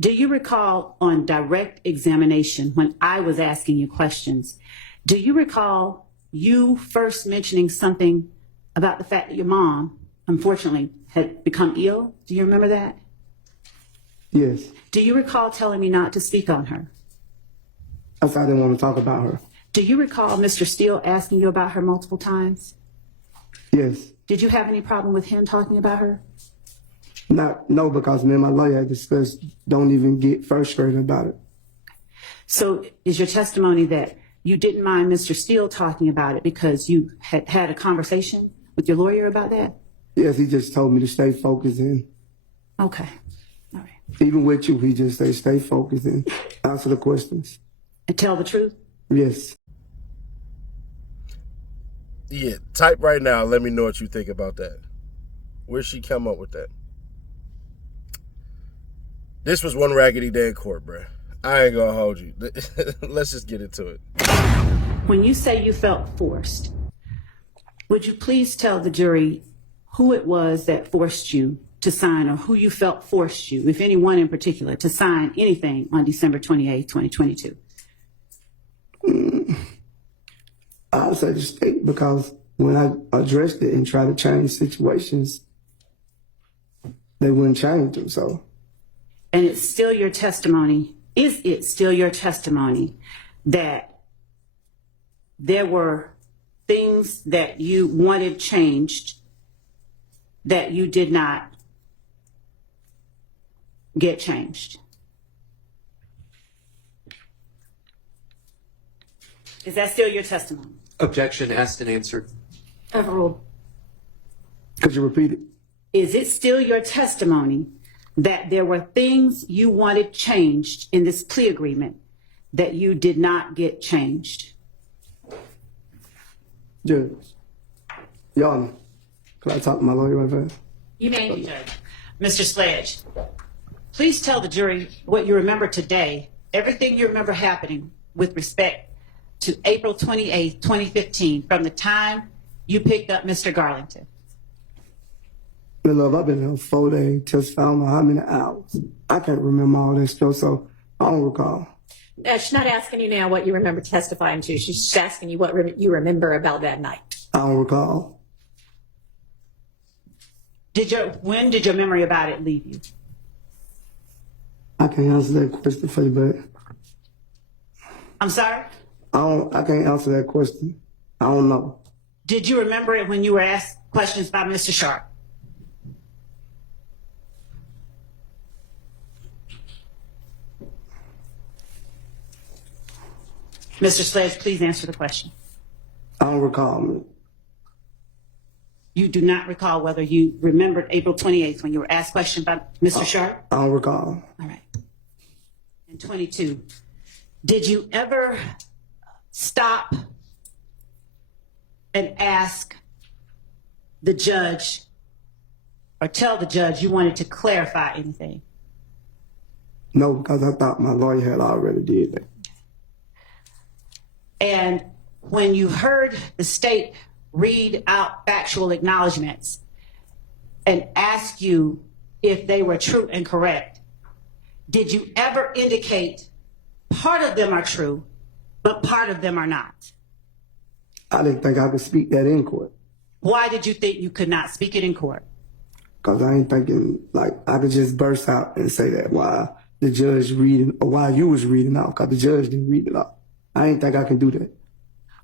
Do you recall on direct examination when I was asking you questions, do you recall you first mentioning something about the fact that your mom, unfortunately, had become ill? Do you remember that? Yes. Do you recall telling me not to speak on her? I said I didn't want to talk about her. Do you recall Mr. Steele asking you about her multiple times? Yes. Did you have any problem with him talking about her? No, because me and my lawyer had discussed, don't even get frustrated about it. So is your testimony that you didn't mind Mr. Steele talking about it because you had had a conversation with your lawyer about that? Yes, he just told me to stay focused and Okay. All right. even with you, he just said stay focused and answer the questions. And tell the truth? Yes. Yeah, type right now. Let me know what you think about that. Where'd she come up with that? This was one raggedy day in court, bruh. I ain't gonna hold you. Let's just get into it. When you say you felt forced, would you please tell the jury who it was that forced you to sign, or who you felt forced you, if anyone in particular, to sign anything on December 28, 2022? I would say the state, because when I addressed it and tried to change situations, they wouldn't change them, so. And it's still your testimony, is it still your testimony that there were things that you wanted changed that you did not get changed? Is that still your testimony? Objection asked and answered. Overruled. Could you repeat it? Is it still your testimony that there were things you wanted changed in this plea agreement that you did not get changed? Judge, Your Honor, could I talk to my lawyer right fast? You may, Judge. Mr. Sledge, please tell the jury what you remember today, everything you remember happening with respect to April 28th, 2015, from the time you picked up Mr. Garlington. Love, I've been here 4 days, just found out how many hours. I can't remember all that stuff, so I don't recall. She's not asking you now what you remember testifying to. She's just asking you what you remember about that night. I don't recall. When did your memory about it leave you? I can't answer that question for you, but I'm sorry? I can't answer that question. I don't know. Did you remember it when you were asked questions by Mr. Sharp? Mr. Sledge, please answer the question. I don't recall. You do not recall whether you remembered April 28th when you were asked questions by Mr. Sharp? I don't recall. All right. And 22, did you ever stop and ask the judge or tell the judge you wanted to clarify anything? No, because I thought my lawyer had already did that. And when you heard the state read out factual acknowledgments and ask you if they were true and correct, did you ever indicate part of them are true, but part of them are not? I didn't think I could speak that in court. Why did you think you could not speak it in court? Because I ain't thinking like I could just burst out and say that while the judge reading, or while you was reading out, because the judge didn't read it out. I ain't think I can do that.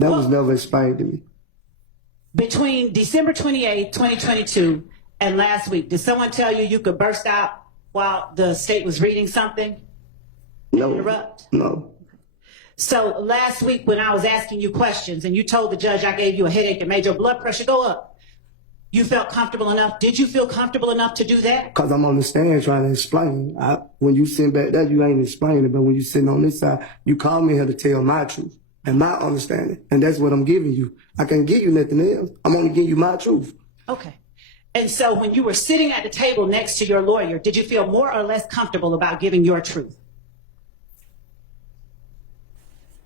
That was never explained to me. Between December 28, 2022 and last week, did someone tell you you could burst out while the state was reading something? No. Interrupt? No. So last week when I was asking you questions and you told the judge I gave you a headache and made your blood pressure go up, you felt comfortable enough? Did you feel comfortable enough to do that? Because I'm on the stand trying to explain. When you sit back there, you ain't explaining, but when you sitting on this side, you call me here to tell my truth and my understanding, and that's what I'm giving you. I can't give you nothing else. I'm only giving you my truth. Okay. And so when you were sitting at the table next to your lawyer, did you feel more or less comfortable about giving your truth?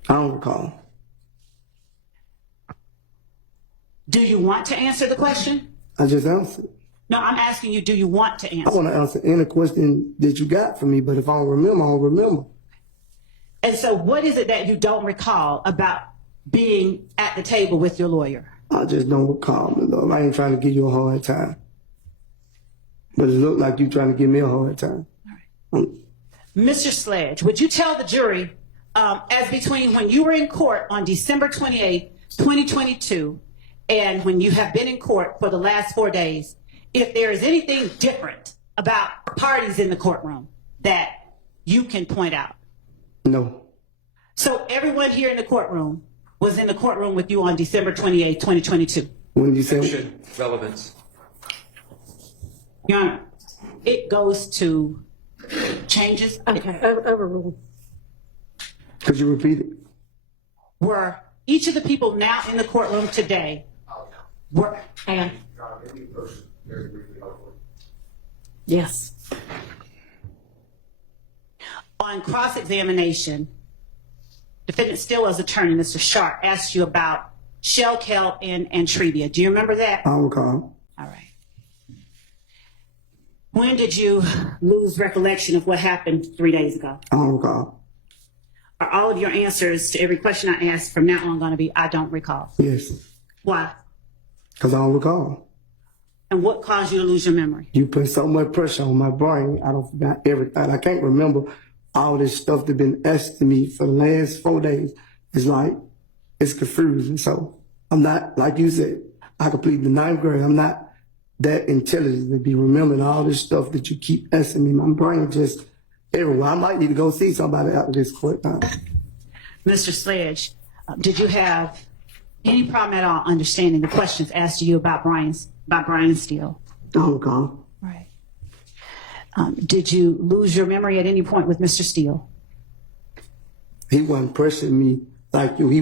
I don't recall. Do you want to answer the question? I just answered. No, I'm asking you, do you want to I answer? want to answer any question that you got for me, but if I don't remember, I don't remember. And so what is it that you don't recall about being at the table with your lawyer? I just don't recall, my love. I ain't trying to give you a hard time. But it looked like you trying to give me a hard time. Mr. Sledge, would you tell the jury, as between when you were in court on December 28, 2022, and when you have been in court for the last 4 days, if there is anything different about parties in the courtroom that you can point out? No. So everyone here in the courtroom was in the courtroom with you on December 28, 2022. When you say Objection. Relevance. Your Honor, it goes to changes. Okay, overruled. could you repeat it? Were each of the people now in the courtroom today were And yes. on cross-examination, defendant Stillwell's attorney, Mr. Sharp, asked you about shell kelp and Trevia. Do you remember that? I don't recall. All right. When did you lose recollection of what happened 3 days ago? I don't recall. Are all of your answers to every question I ask from now on going to be, I don't recall? Yes. Why? Because I don't recall. And what caused you to lose your memory? You put so much pressure on my brain, I don't forgot everything. I can't remember all this stuff that's been asked to me for the last 4 days. It's like, it's confusing. So I'm not, like you said, I completed the 9th grade. I'm not that intelligent to be remembering all this stuff that you keep asking me. My brain just everywhere. I might need to go see somebody after this court time. Mr. Sledge, did you have any problem at all understanding the questions asked to you about Brian Steele? I don't recall. Right. Did you lose your memory at any point with Mr. Steele? He wasn't pressuring me like you. He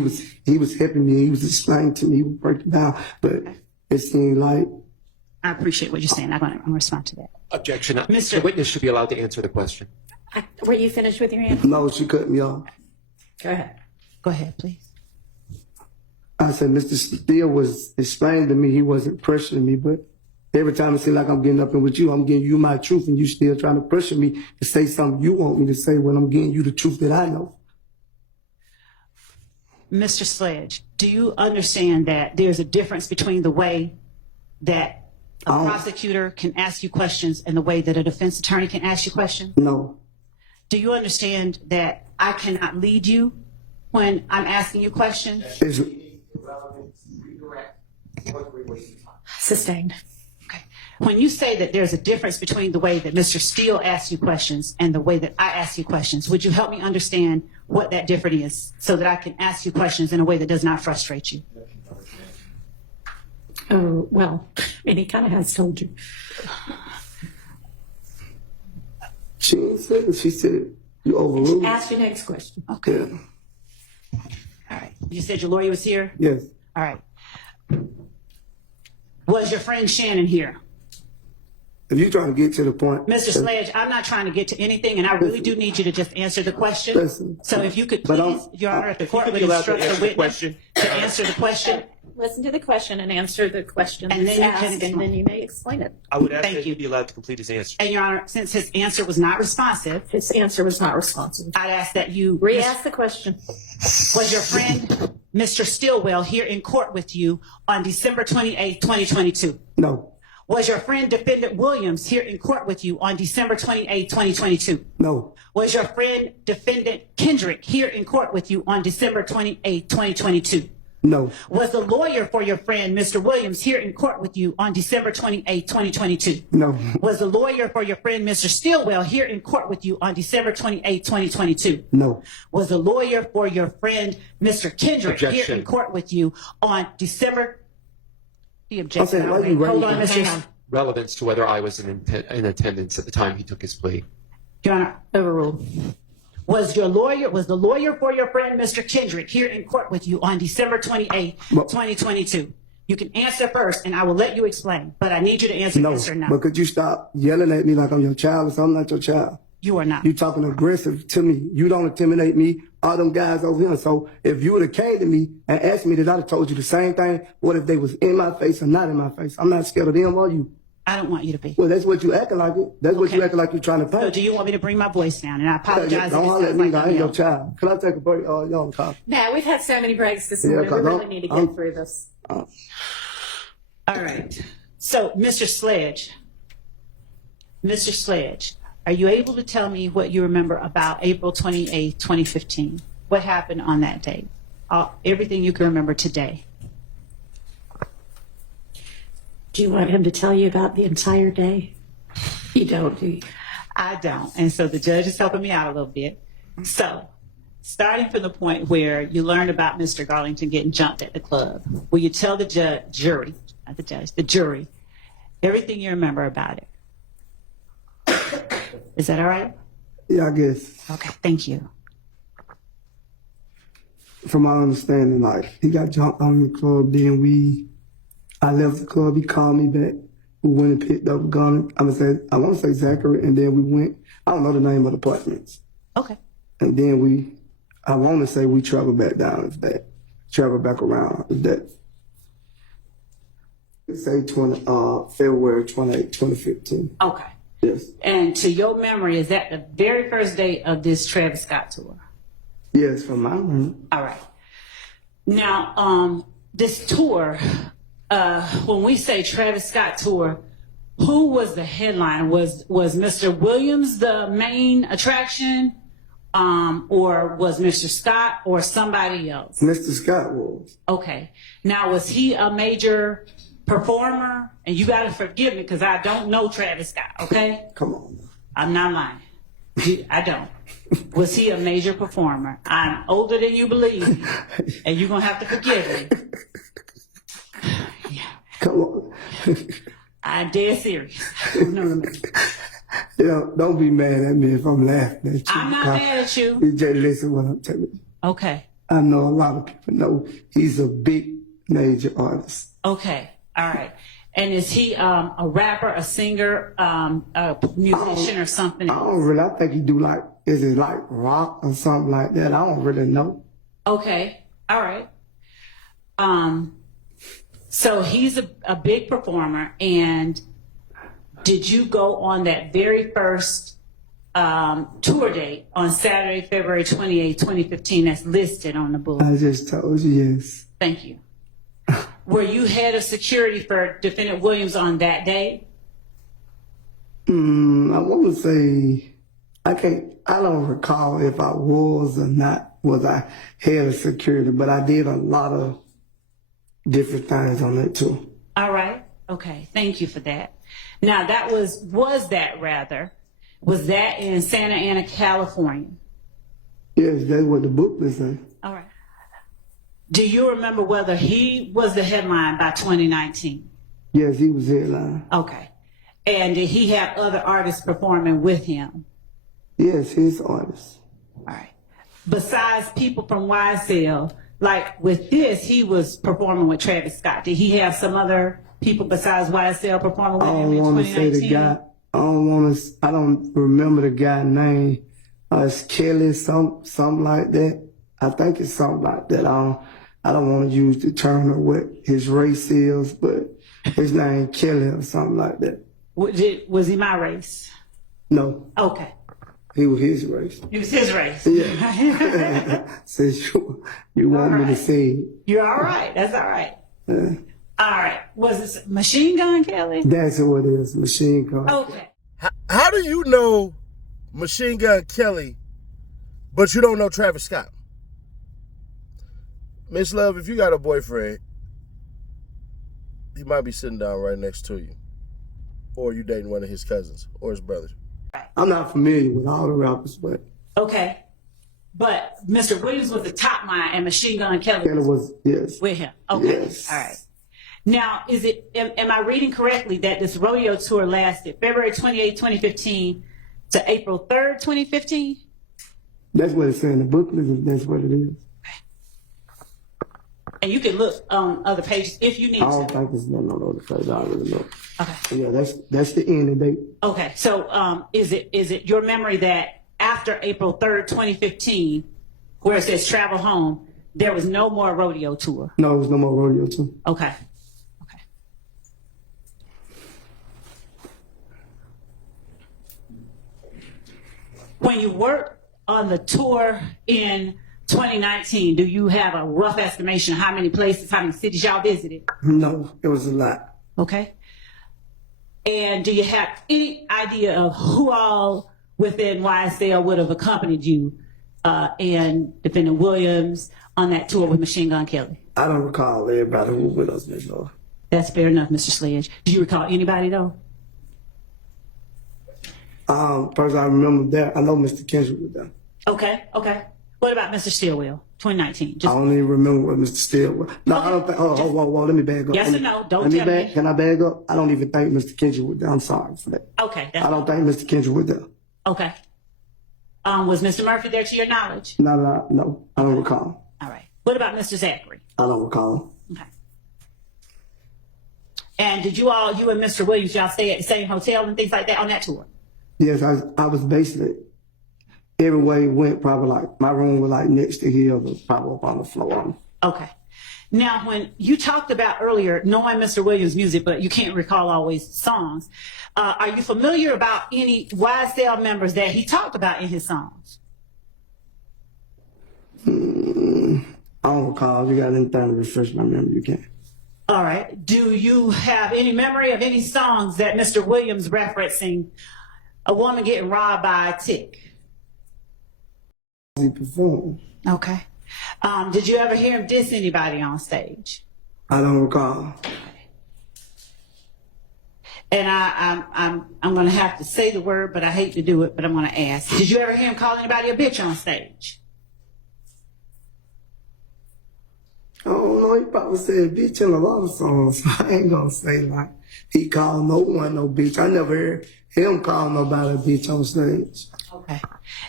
was helping me. He was explaining to me. He was breaking down. But it seemed like I appreciate what you're saying. I'm going to respond to that. Objection. Mr. The witness should be allowed to answer the question. Were you finished with your answer? no, she cut me off. Go ahead. Go ahead, please. I said, Mr. Steele was explaining to me he wasn't pressuring me, but every time it seems like I'm getting up in with you, I'm giving you my truth, and you still trying to pressure me to say something you want me to say when I'm giving you the truth that I know. Mr. Sledge, do you understand that there's a difference between the way that a prosecutor can ask you questions and the way that a defense attorney can ask you questions? No. Do you understand that I cannot lead you when I'm asking you questions? It's, Sustained. Okay. When you say that there's a difference between the way that Mr. Steele asks you questions and the way that I ask you questions, would you help me understand what that difference is so that I can ask you questions in a way that does not frustrate you? Oh, well, and he kind of has told you. she didn't say it. She said you overruled. Ask your next question. Okay. Yeah. All right. You said your lawyer was here? Yes. All right. Was your friend Shannon here? If you're trying to get to the point, Mr. Sledge, I'm not trying to get to anything, and I really do need you to just answer the question. Listen. So if you could But please, Your Honor, if the court could would be allowed to instruct the answer the witness question. to answer the question. Listen to the question and answer the question And that's then you can asked, and then you may explain it. I would ask Thank that you. he be allowed to complete his answer. And Your Honor, since his answer was not responsive, His answer was not responsive. I'd ask that you Re-ask the question. was your friend Mr. Stillwell here in court with you on December 28, 2022? no, Was your friend Defendant Williams here in court with you on December 28, 2022? no, Was your friend Defendant Kendrick here in court with you on December 28, 2022? no, Was the lawyer for your friend, Mr. Williams, here in court with you on December 28, 2022? no, Was the lawyer for your friend, Mr. Stillwell, here in court with you on December 28, 2022? no, Was the lawyer for your friend, Mr. Kendrick, here Objection. in court with you on December? The I'm saying, objection. why you Hold on, raising- Mr. Relevance to whether I was in attendance at the time he took his plea. Your Honor. Overruled. Was the lawyer for your friend, Mr. Kendrick, here in court with you on December 28, Well- 2022? You can answer first, and I will let you explain, but I need you to answer no. yes or no. But could you stop yelling at me like I'm your child or something? I'm not your child. You are not. You talking aggressive to me. You don't intimidate me. All them guys over here. So if you would have came to me and asked me that, I'd have told you the same thing. What if they was in my face or not in my face? I'm not scared of them or you. I don't want you to be. Well, that's what you acting like it. That's what you acting like you're trying to So paint. do you want me to bring my voice down? And I apologize. Don't if it holler at sounds me. like I I'm ain't your yelling. child. Can I take a break? Y'all on top. No, we've had so many breaks this Yeah, morning. We 'cause really need to get through this. All right. So, Mr. Sledge, are you able to tell me what you remember about April 28th, 2015? What happened on that date? Everything you can remember today. Do you want him to tell you about the entire day? You don't, do you? I don't. And so the judge is helping me out a little bit. So, starting from the point where you learned about Mr. Garlington getting jumped at the club, will you tell the jury, not the judge, the jury, everything you remember about it? Is that all right? Yeah, I guess. Okay, thank you. From my understanding, like, he got jumped on in the club, then I left the club, he called me back. We went and picked up a gun. I want to say Zachary, and then we went, I don't know the name of the apartments. Okay. And then I want to say we traveled back down, traveled back around, say February 28, 2015. Okay. Yes. And to your memory, is that the very first day of this Travis Scott tour? Yes, from my memory. All right. Now, this tour, when we say Travis Scott tour, who was the headliner? Was Mr. Williams the main attraction, or was Mr. Scott or somebody else? Mr. Scott was. Okay. Now, was he a major performer? And you got to forgive me because I don't know Travis Scott, okay? Come on. I'm not lying. I don't. Was he a major performer? I'm older than you believe, and you're going to have to forgive me. Yeah. Come on. I'm dead serious. No. Don't be mad at me if I'm laughing at you. I'm not mad at you. You just listen what I'm telling you. Okay. I know a lot of people know he's a big major artist. Okay. All right. And is he a rapper, a singer, a musician, or something? I don't really. I think he do is it like rock or something like that? I don't really know. Okay. All right. So he's a big performer. And did you go on that very first tour date on Saturday, February 28, 2015, that's listed on the book? I just told you yes. Thank you. Were you head of security for Defendant Williams on that day? I want to say, I don't recall if I was or not, was I head of security, but I did a lot of different things on that too. All right. Okay. Thank you for that. Now was that in Santa Ana, California? Yes, that's what the book was saying. All right. Do you remember whether he was the headline by 2019? Yes, he was headline. Okay. And did he have other artists performing with him? Yes, his artist. All right. Besides people from YSL, like with this, he was performing with Travis Scott. Did he have some other people besides YSL performing with I him don't in want to 2019? say the guy. I don't remember the guy's name. It's Kelly, something like that. I think it's something like that. I don't want to use the term of what his race is, but his name Kelly or something like that. Was he my race? No, Okay. he was his race. He was his race. Yeah. Since you want me to say it. You're all right. That's all right. All right. Was it Machine Gun Kelly? That's what it is, Machine Gun. Okay. How do you know Machine Gun Kelly, but you don't know Travis Scott? Miss Love, if you got a boyfriend, he might be sitting down right next to you. Or you dating one of his cousins or his brothers. I'm not familiar with all the rappers, but Okay. But Mr. Williams was the top line and Machine Gun Kelly Kelly was, yes. with him. Okay. Yes. All right. Now, am I reading correctly that this rodeo tour lasted February 28, 2015 to April 3rd, 2015? That's what it's saying in the booklet. That's what it is. And you can look on other pages if you need I don't to. think it's nothing on the other page. I don't really know. Okay. Yeah, that's the end of the date. Okay. So is it your memory that after April 3rd, 2015, where it says travel home, there was no more rodeo tour? No, there's no more rodeo too. Okay. When you worked on the tour in 2019, do you have a rough estimation of how many places, how many cities y'all visited? No, it was a lot. Okay. And do you have any idea of who all within YSL would have accompanied you and Defendant Williams on that tour with Machine Gun Kelly? I don't recall everybody who was with us, Miss Laura. That's fair enough, Mr. Sledge. Do you recall anybody though? First I remember that. I know Mr. Kendrick was there. Okay, okay. What about Mr. Stillwell, 2019? I Just don't even remember what Mr. Steele was. No, I don't think. Whoa, let me bag up. yes or no? Don't let me tell bag, me. Can I bag up? I don't even think Mr. Kendrick was there. I'm sorry for that. Okay, I don't think Mr. Kendrick was there. okay. Was Mr. Murphy there to your knowledge? No, I don't recall. All right. What about Mr. Zachary? I don't recall. Okay. And did you and Mr. Williams, y'all stay at the same hotel and things like that on that tour? Yes, I was basically everywhere he went. Probably like my room was like next to his, was probably up on the floor. Okay. Now, when you talked about earlier knowing Mr. Williams' music, but you can't recall always songs, are you familiar about any YSL members that he talked about in his songs? I don't recall. If you got anything to refresh my memory, you can. All right. Do you have any memory of any songs that Mr. Williams referencing a woman getting robbed by a tick? He performed. Okay. Did you ever hear him diss anybody on stage? I don't recall. And I'm going to have to say the word, but I hate to do it, but I'm going to ask. Did you ever hear him call anybody a bitch on stage? I don't know. He probably said bitch in a lot of songs. I ain't gonna say like he called no one no bitch. I never heard him call nobody a bitch on stage. Okay.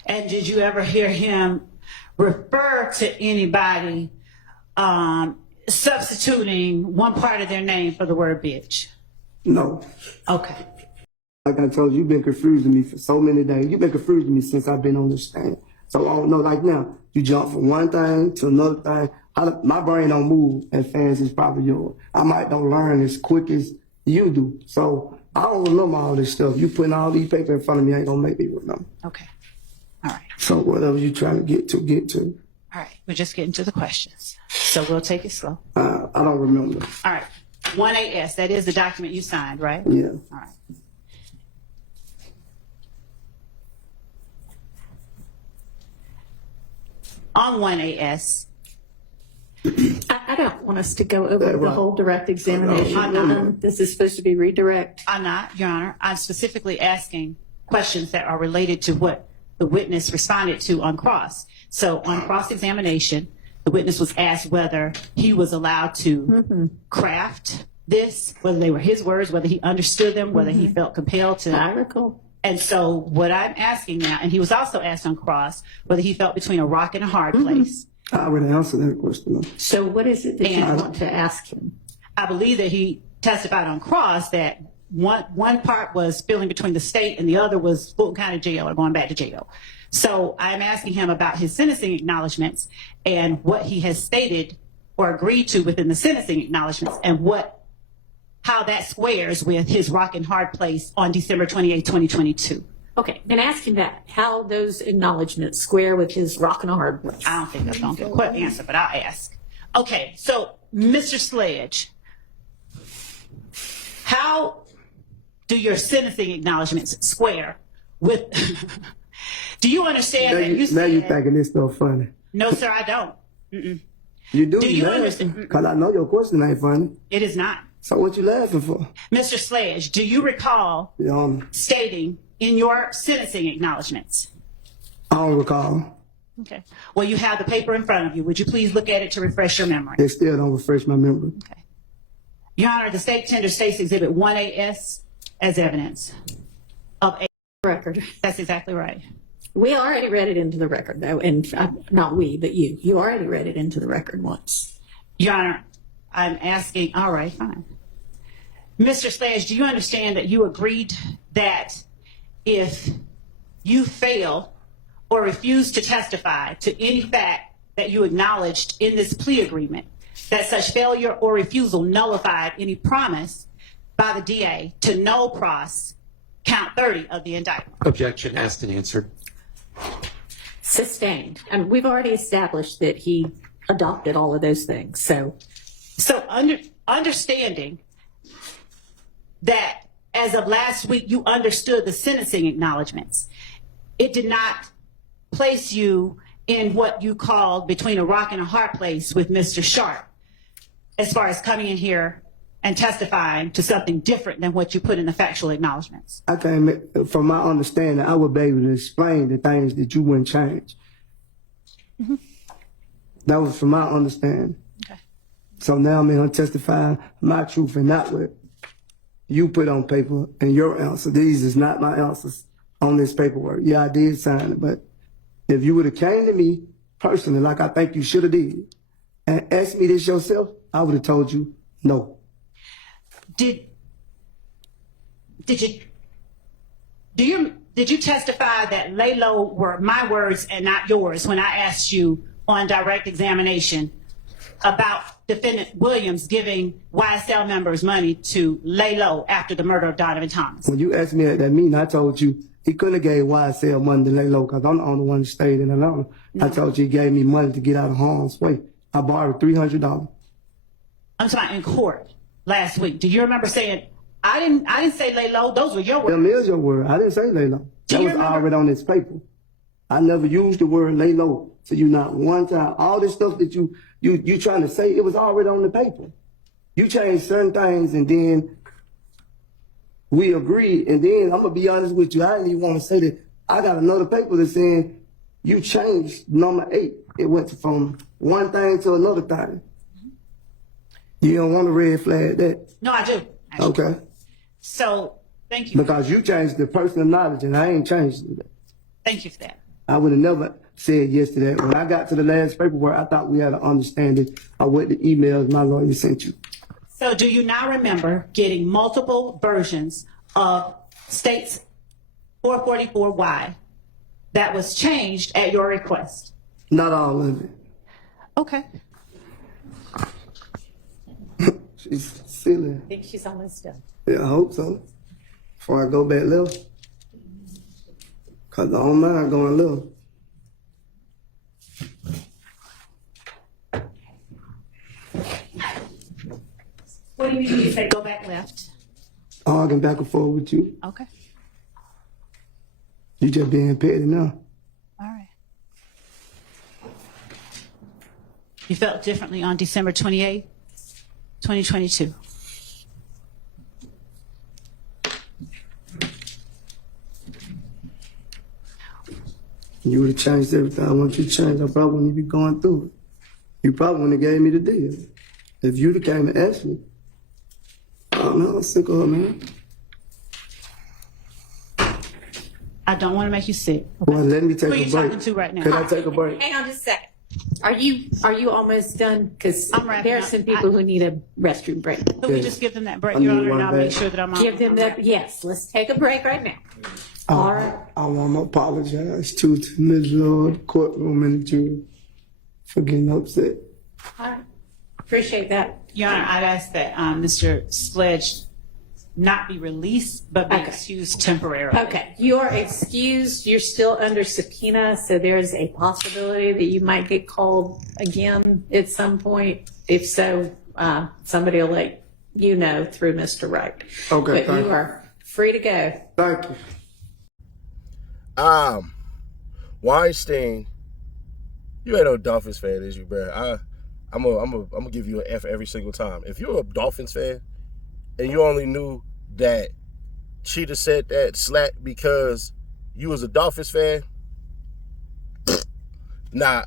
And did you ever hear him refer to anybody substituting one part of their name for the word bitch? No. Okay. Like I told you, you've been confusing me for so many days. You've been confusing me since I've been on the stand. So I don't know, like now, you jump from one thing to another thing. My brain don't move as fast as probably yours. I might don't learn as quick as you do. So I don't remember all this stuff. You putting all these papers in front of me ain't gonna make me remember. Okay. All right. So whatever you trying to get to. All right. We're just getting to the questions. So we'll take it slow. I don't remember. All right. 1AS, that is the document you signed, right? Yeah. All right. On 1AS, I don't want us to go over the whole direct examination. I know. This is supposed to be redirect. I'm not, Your Honor. I'm specifically asking questions that are related to what the witness responded to on cross. So on cross-examination, the witness was asked whether he was allowed to craft this, whether they were his words, whether he understood them, whether he felt compelled to. I recall. And so what I'm asking now, and he was also asked on cross whether he felt between a rock and a hard place. I already answered that question. So what is it that you And- want to ask him? I believe that he testified on cross that one part was feeling between the state and the other was Fulton County Jail or going back to jail. So I'm asking him about his sentencing acknowledgments and what he has stated or agreed to within the sentencing acknowledgments and how that squares with his rock and hard place on December 28, 2022. Okay, and ask him that, how those acknowledgments square with his rock and a hard place. I don't think that's going to get a quick answer, but I'll ask. Okay, so Mr. Sledge, how do your sentencing acknowledgments square with? Do you understand that you Now said? you thinking this stuff funny. No, sir, I don't. You do. Do you understand? Because I know your question ain't funny. It is not. So what you laughing for? Mr. Sledge, do you recall stating in your sentencing acknowledgments? I don't recall. Okay. Well, you have the paper in front of you. Would you please look at it to refresh your memory? It still don't refresh my memory. Okay. Your Honor, the state tender states Exhibit 1AS as evidence of a Record. That's exactly right. We already read it into the record, though, and not we, but you. You already read it into the record once. Your Honor, I'm asking, all right, fine. Mr. Sledge, do you understand that you agreed that if you fail or refuse to testify to any fact that you acknowledged in this plea agreement, that such failure or refusal nullified any promise by the DA to null pros count 30 of the indictment? Objection asked and answered. Sustained. And we've already established that he adopted all of those things. So Understanding that as of last week, you understood the sentencing acknowledgments. It did not place you in what you called between a rock and a hard place with Mr. Sharp, as far as coming in here and testifying to something different than what you put in the factual acknowledgments. I can't, from my understanding, I would be able to explain the things that you wouldn't change. Mm-hmm. That was from my understanding. Okay. So now I'm here testifying my truth and not what you put on paper and your answer. These is not my answers on this paperwork. Yeah, I did sign it, but if you would have came to me personally, like I think you should have did, and asked me this yourself, I would have told you no. Did you testify that lay low were my words and not yours when I asked you on direct examination about defendant Williams giving YSL members money to lay low after the murder of Donovan Thomas? When you asked me at that meeting, I told you he couldn't have gave YSL money to lay low because I'm the only one that stayed in Atlanta. No. I told you he gave me money to get out of harm's way. I borrowed $300. I'm talking in court last week. Do you remember saying, I didn't say lay low, those were your words? Them is your word. I didn't say lay low. That was already on this paper. I never used the word lay low to you not one time. All this stuff that you trying to say, it was already on the paper. You changed certain things and then we agreed. And then I'm going to be honest with you. I didn't even want to say that. I got another paper that's saying you changed number 8. It went from one thing to another thing. You don't want to red flag that? No, I do. Actually. Okay. So, thank you. Because you changed the personal knowledge and I ain't changed it. Thank you for that. I would have never said yes to that. When I got to the last paperwork, I thought we had an understanding of what the emails my lawyer sent you. So do you now remember getting multiple versions of state's 444Y that was changed at your request? Not all of it. Okay. She's silly. I think she's almost done. Yeah, I hope so. Before I go back left. Because I don't mind going left. What do you mean when you say go back left? Arguing back and forth with you. Okay. You just being petty now. All right. You felt differently on December 28th, 2022. You would have changed everything I want you to change. I probably wouldn't be going through it. You probably wouldn't have gave me the deal. If you'd have came and asked me. I don't know, I'm sick of her, man. I don't want to make you sick. Well, let me take Who are a you break. talking to right now? Could I take a break? Hang on just a second. Are you almost done? Because I'm wrapping there are up. some people who need a restroom break. Could we just give them that break, I Your need Honor, and one I'll make back. sure that I'm on. Give them that. Yes, let's take a break right now. All right. I want to apologize to Ms. Lord, courtroom, and the jury for getting upset. All right. Appreciate that. Your Honor, I'd ask that Mr. Sledge not be released, but be Okay. excused temporarily. Okay, you're excused. You're still under subpoena, so there's a possibility that you might get called again at some point. If so, somebody will let you know through Mr. Wright. Okay, But thank you you. are free to go. Thank you. Weinstein, you ain't no Dolphins fan, is you, bro? I'm gonna give you an F every single time. If you're a Dolphins fan and you only knew that Cheetah said that slack because you was a Dolphins fan, nah.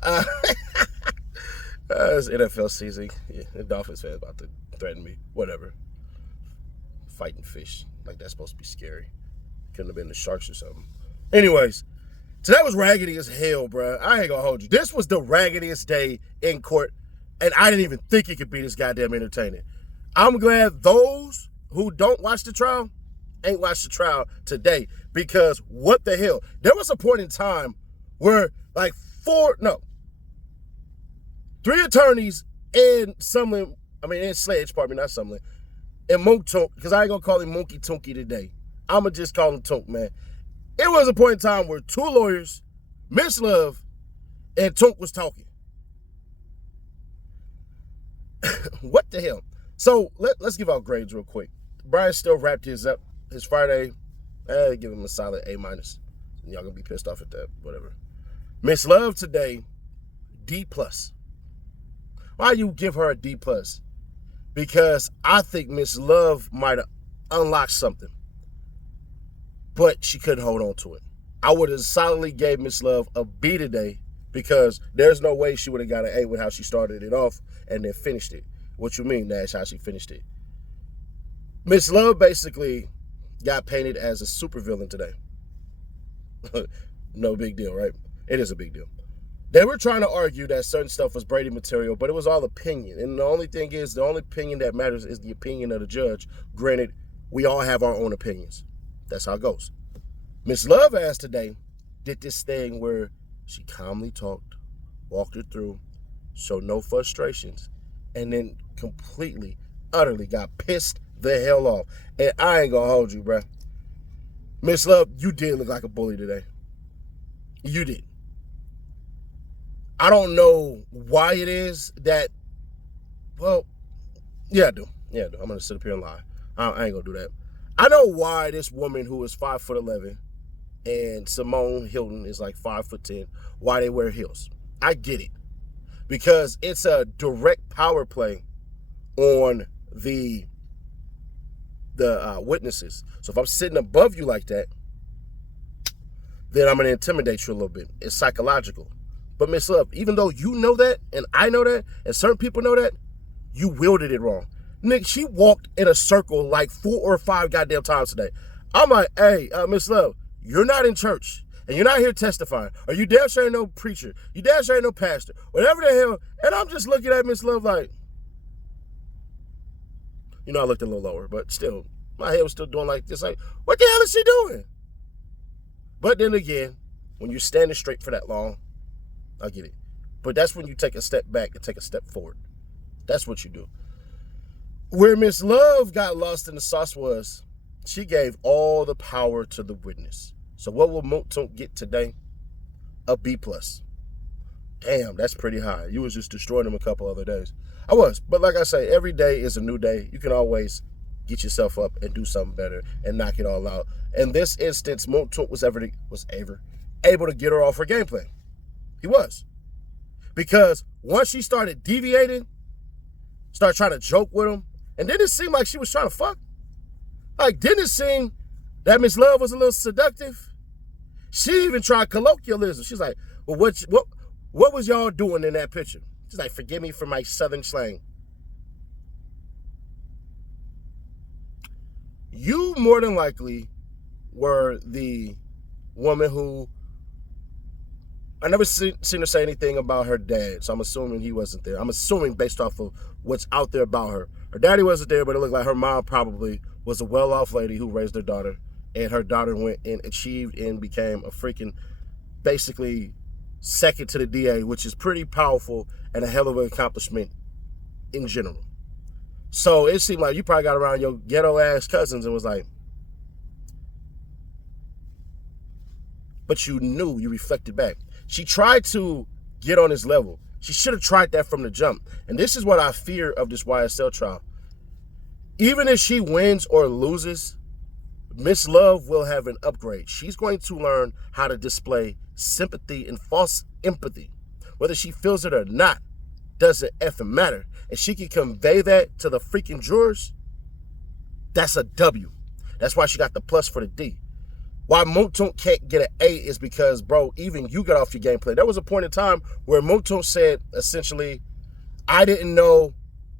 It's NFL season. Yeah, the Dolphins fans about to threaten me. Whatever. Fighting fish. Like that's supposed to be scary. Couldn't have been the Sharks or something. Anyways, today was raggedy as hell, bro. I ain't gonna hold you. This was the raggediest day in court, and I didn't even think it could be this goddamn entertaining. I'm glad those who don't watch the trial ain't watched the trial today, because what the hell? There was a point in time where like 3 attorneys in Sumlin, in Sledge, pardon me, not Sumlin, and MOUNK TOUNK, because I ain't gonna call him Monkey Tunky today. I'ma just call him Tunk, man. It was a point in time where 2 lawyers Miss Love and Tunk was talking. What the hell? So let's give out grades real quick. Brian still wrapped his Friday. Give him a solid A-. Y'all gonna be pissed off at that, whatever. Miss Love today, D+. Why you give her a D+? Because I think Miss Love might have unlocked something, but she couldn't hold on to it. I would have solidly gave Miss Love a B today because there's no way she would have got an A with how she started it off and then finished it. What you mean, Nash, how she finished it? Miss Love basically got painted as a supervillain today. No big deal, right? It is a big deal. They were trying to argue that certain stuff was Brady material, but it was all opinion. And the only thing is, the only opinion that matters is the opinion of the judge. Granted, we all have our own opinions. That's how it goes. Miss Love ass today did this thing where she calmly talked, walked her through, showed no frustrations, and then completely, utterly got pissed the hell off. And I ain't gonna hold you, bruh. Miss Love, you did look like a bully today. You did. I don't know why it is that, well, yeah, I do. Yeah, I do. I'm going to sit up here and lie. I ain't going to do that. I know why this woman who is 5'11" and Simone Hilton is like 5'10", why they wear heels. I get it. Because it's a direct power play on the witnesses. So if I'm sitting above you like that, then I'm going to intimidate you a little bit. It's psychological. But Miss Love, even though you know that, and I know that, and certain people know that, you wielded it wrong. Nick, she walked in a circle like 4 or 5 goddamn times today. I'm like, hey, Miss Love, you're not in church, and you're not here testifying, or you damn sure ain't no preacher, you damn sure ain't no pastor, whatever the hell. And I'm just looking at Miss Love like, you know, I looked a little lower, but still, my head was still doing like this, like, what the hell is she doing? But then again, when you're standing straight for that long, I get it. But that's when you take a step back and take a step forward. That's what you do. Where Miss Love got lost in the sauce was she gave all the power to the witness. So what will MOUNK TOUNK get today? A B+. Damn, that's pretty high. You was just destroying them a couple other days. I was. But like I say, every day is a new day. You can always get yourself up and do something better and knock it all out. In this instance, MOUNK TOUNK was able to get her off her gameplay. He was. Because once she started deviating, started trying to joke with him, and then it seemed like she was trying to fuck. Like, didn't it seem that Miss Love was a little seductive? She even tried colloquialism. She's like, well, what was y'all doing in that picture? She's like, forgive me for my southern slang. You more than likely were the woman who, I never seen her say anything about her dad, so I'm assuming he wasn't there. I'm assuming based off of what's out there about her. Her daddy wasn't there, but it looked like her mom probably was a well-off lady who raised her daughter, and her daughter went and achieved and became a freaking, basically, second to the DA, which is pretty powerful and a hell of an accomplishment in general. So it seemed like you probably got around your ghetto-ass cousins and was like, but you knew, you reflected back. She tried to get on his level. She should have tried that from the jump. And this is what I fear of this YSL trial. Even if she wins or loses, Miss Love will have an upgrade. She's going to learn how to display sympathy and false empathy. Whether she feels it or not, doesn't effing matter. And she can convey that to the freaking jurors, that's a W. That's why she got the plus for the D. Why MOUNK TOUNK can't get an A is because, bro, even you got off your gameplay. There was a point in time where MOUNK TOUNK said, essentially, I didn't know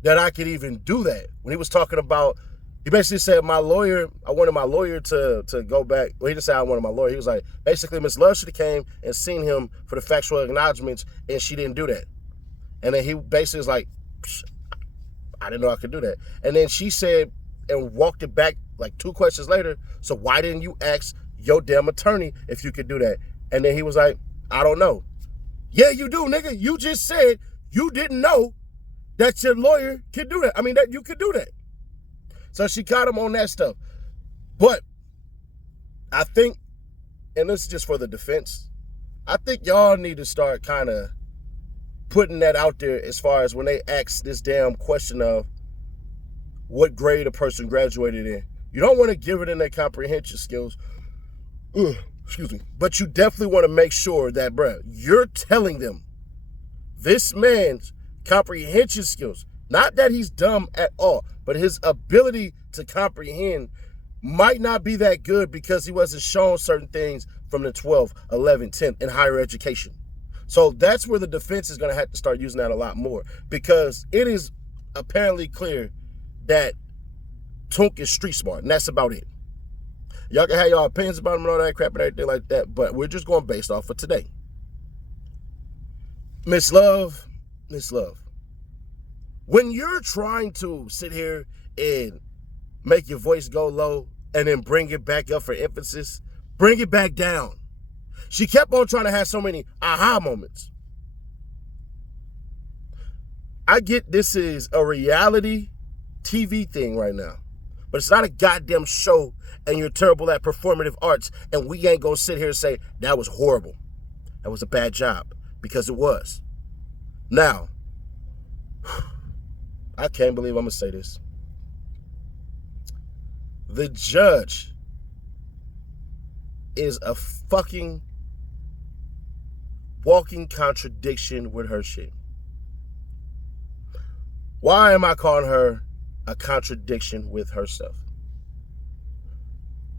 that I could even do that. When he was talking about, he basically said, my lawyer, I wanted my lawyer to go back. Well, he didn't say I wanted my lawyer. He was like, basically, Miss Love should have came and seen him for the factual acknowledgments, and she didn't do that. And then he basically was like, I didn't know I could do that. And then she said, and walked it back like 2 questions later, so why didn't you ask your damn attorney if you could do that? And then he was like, I don't know. Yeah, you do, nigga. You just said you didn't know that your lawyer could do that. I mean, that you could do that. So she caught him on that stuff. But I think, and this is just for the defense, I think y'all need to start kind of putting that out there as far as when they ask this damn question of what grade a person graduated in. You don't want to give it in their comprehension skills. Excuse me. But you definitely want to make sure that, bruh, you're telling them this man's comprehension skills, not that he's dumb at all, but his ability to comprehend might not be that good because he wasn't shown certain things from the 12, 11, 10 in higher education. So that's where the defense is going to have to start using that a lot more, because it is apparently clear that Tunk is street smart, and that's about it. Y'all can have y'all opinions about him and all that crap and everything like that, but we're just going based off of today. Miss Love, when you're trying to sit here and make your voice go low and then bring it back up for emphasis, bring it back down. She kept on trying to have so many aha moments. I get this is a reality TV thing right now, but it's not a goddamn show, and you're terrible at performative arts, and we ain't gonna sit here and say that was horrible. That was a bad job, because it was. Now, I can't believe I'm gonna say this. The judge is a fucking walking contradiction with her shit. Why am I calling her a contradiction with herself?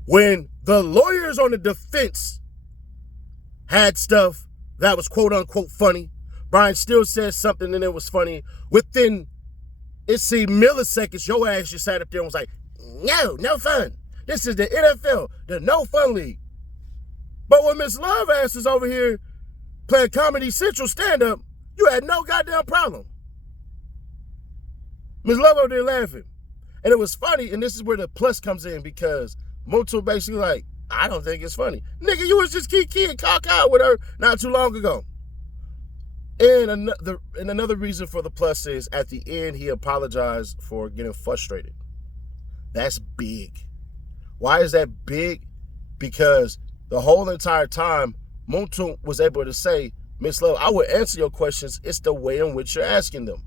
When the lawyers on the defense had stuff that was quote unquote funny, Brian still said something and it was funny. Within, it seemed milliseconds, your ass just sat up there and was like, no fun. This is the NFL, the no fun league. But when Miss Love ass is over here playing Comedy Central stand-up, you had no goddamn problem. Miss Love over there laughing. And it was funny, and this is where the plus comes in, because Moto basically like, I don't think it's funny. Nigga, you was just kiki and caca with her not too long ago. And another reason for the plus is, at the end, he apologized for getting frustrated. That's big. Why is that big? Because the whole entire time, MOUNK TOUNK was able to say, Miss Love, I will answer your questions. It's the way in which you're asking them.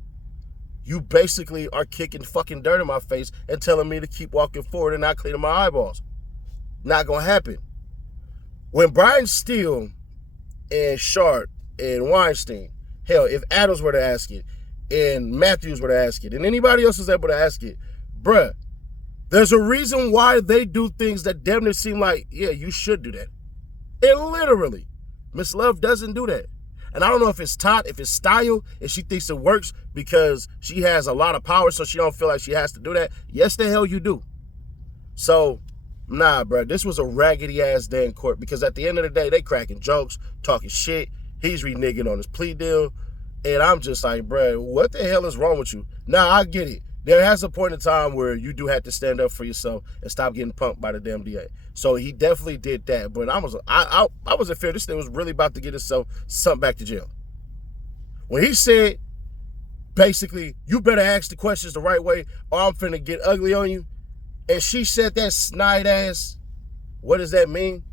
You basically are kicking fucking dirt in my face and telling me to keep walking forward and not cleaning my eyeballs. Not gonna happen. When Brian Steele and Sharp and Weinstein, hell, if Adams were to ask it, and Matthews were to ask it, and anybody else was able to ask it, bruh, there's a reason why they do things that damn near seem like, yeah, you should do that. And literally, Miss Love doesn't do that. And I don't know if it's taught, if it's style, if she thinks it works because she has a lot of power so she don't feel like she has to do that. Yes, the hell you do. So, nah, bro, this was a raggedy-ass day in court, because at the end of the day, they cracking jokes, talking shit. He's reneging on his plea deal. And I'm just like, bro, what the hell is wrong with you? Now, I get it. There has a point in time where you do have to stand up for yourself and stop getting punked by the damn DA. So he definitely did that. But I wasn't fair. This thing was really about to get himself sent back to jail. When he said, basically, you better ask the questions the right way or I'm finna get ugly on you. And she said that snide ass, what does that mean?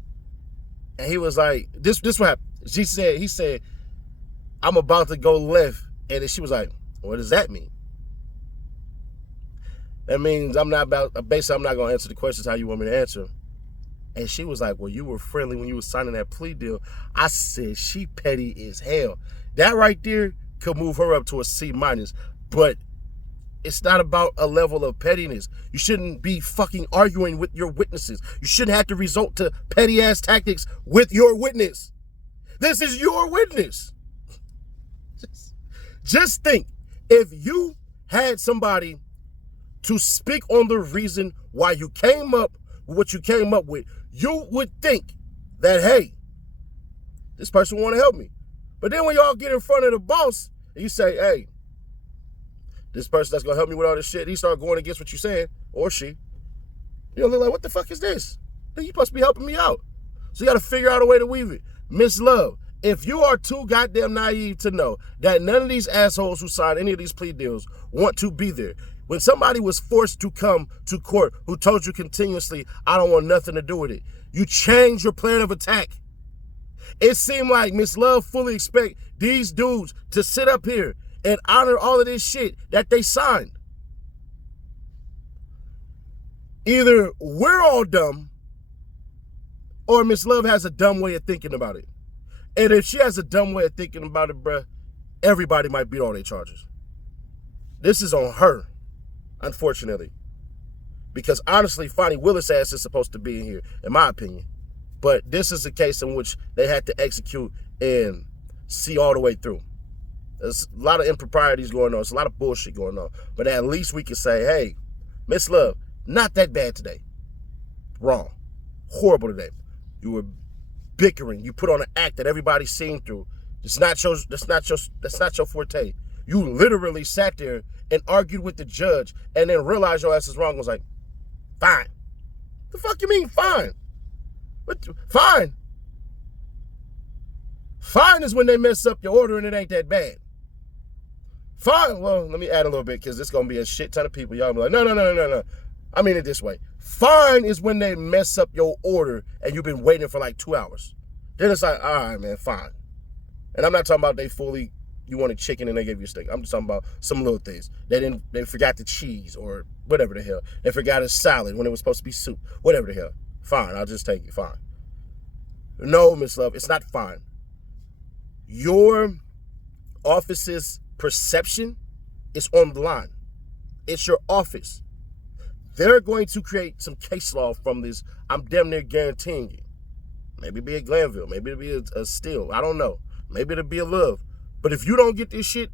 And he was like, this what happened. He said, I'm about to go left. And then she was like, what does that mean? That means I'm not going to answer the questions how you want me to answer them. And she was like, well, you were friendly when you were signing that plea deal. I said, she petty as hell. That right there could move her up to a C-. But it's not about a level of pettiness. You shouldn't be fucking arguing with your witnesses. You shouldn't have to resort to petty-ass tactics with your witness. This is your witness. Just think, if you had somebody to speak on the reason why you came up with what you came up with, you would think that, hey, this person want to help me. But then when y'all get in front of the boss and you say, hey, this person that's going to help me with all this shit, he start going against what you saying, or she, you look like, what the fuck is this? You supposed to be helping me out. So you got to figure out a way to weave it. Miss Love, if you are too goddamn naive to know that none of these assholes who signed any of these plea deals want to be there, when somebody was forced to come to court who told you continuously, I don't want nothing to do with it, you change your plan of attack. It seemed like Miss Love fully expect these dudes to sit up here and honor all of this shit that they signed. Either we're all dumb or Miss Love has a dumb way of thinking about it. And if she has a dumb way of thinking about it, bruh, everybody might beat all their charges. This is on her, unfortunately. Because honestly, FANI Willis ass is supposed to be in here, in my opinion. But this is a case in which they had to execute and see all the way through. There's a lot of improprieties going on. There's a lot of bullshit going on. But at least we can say, hey, Miss Love, not that bad today. Wrong. Horrible today. You were bickering. You put on an act that everybody's seen through. That's not your forte. You literally sat there and argued with the judge and then realized your ass is wrong and was like, fine. The fuck you mean fine? Fine. Fine is when they mess up your order and it ain't that bad. Fine. Well, let me add a little bit because it's going to be a shit ton of people. Y'all be like, no. I mean it this way. Fine is when they mess up your order and you've been waiting for like 2 hours. Then it's like, all right, man, fine. And I'm not talking about you wanted chicken and they gave you a steak. I'm just talking about some little things. They forgot the cheese or whatever the hell. They forgot a salad when it was supposed to be soup. Whatever the hell. Fine, I'll just take it. Fine. No, Miss Love, it's not fine. Your office's perception is on the line. It's your office. They're going to create some case law from this. I'm damn near guaranteeing you. Maybe it'll be a Glanville. Maybe it'll be a Steele. I don't know. Maybe it'll be a Love. But if you don't get this shit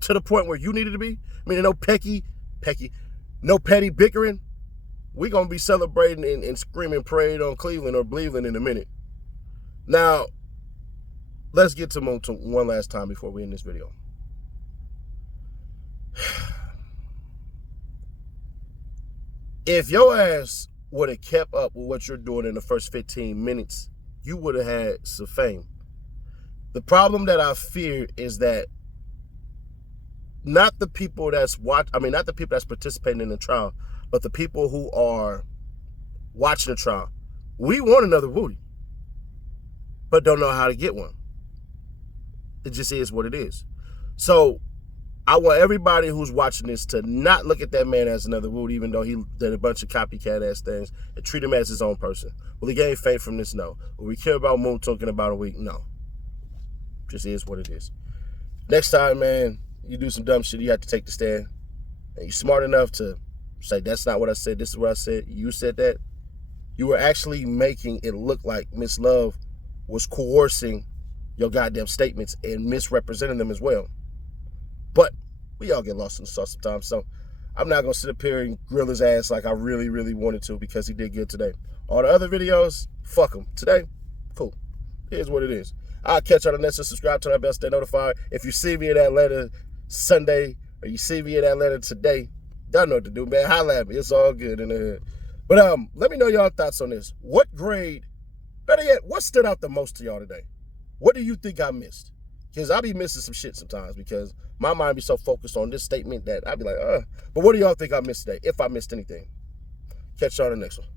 to the point where you need it to be, I mean, no petty bickering, we're going to be celebrating and screaming parade on Cleveland or Cleveland in a minute. Now, let's get to MOUNK TOUNK one last time before we end this video. If your ass would have kept up with what you're doing in the first 15 minutes, you would have had some fame. The problem that I fear is that not the people that's participating in the trial, but the people who are watching the trial. We want another Woody, but don't know how to get one. It just is what it is. So I want everybody who's watching this to not look at that man as another Woody, even though he did a bunch of copycat ass things, and treat him as his own person. Will he gain fame from this? No. Will we care about MOUNK TOUNK in about a week? No. Just is what it is. Next time, man, you do some dumb shit, you have to take the stand. And you're smart enough to say, that's not what I said, this is what I said, you said that. You were actually making it look like Miss Love was coercing your goddamn statements and misrepresenting them as well. But we all get lost in the sauce sometimes, so I'm not going to sit up here and grill his ass like I really, really wanted to because he did good today. All the other videos, fuck them. Today, cool. Here's what it is. I'll catch you on the next one. Subscribe to our bell, stay notified. If you see me in Atlanta Sunday or you see me in Atlanta today, y'all know what to do, man. Holla at me. It's all good in the hood. But let me know y'all thoughts on this. What grade, better yet, what stood out the most to y'all today? What do you think I missed? Because I be missing some shit sometimes because my mind be so focused on this statement that I be like, But what do y'all think I missed today, if I missed anything? Catch y'all on the next one.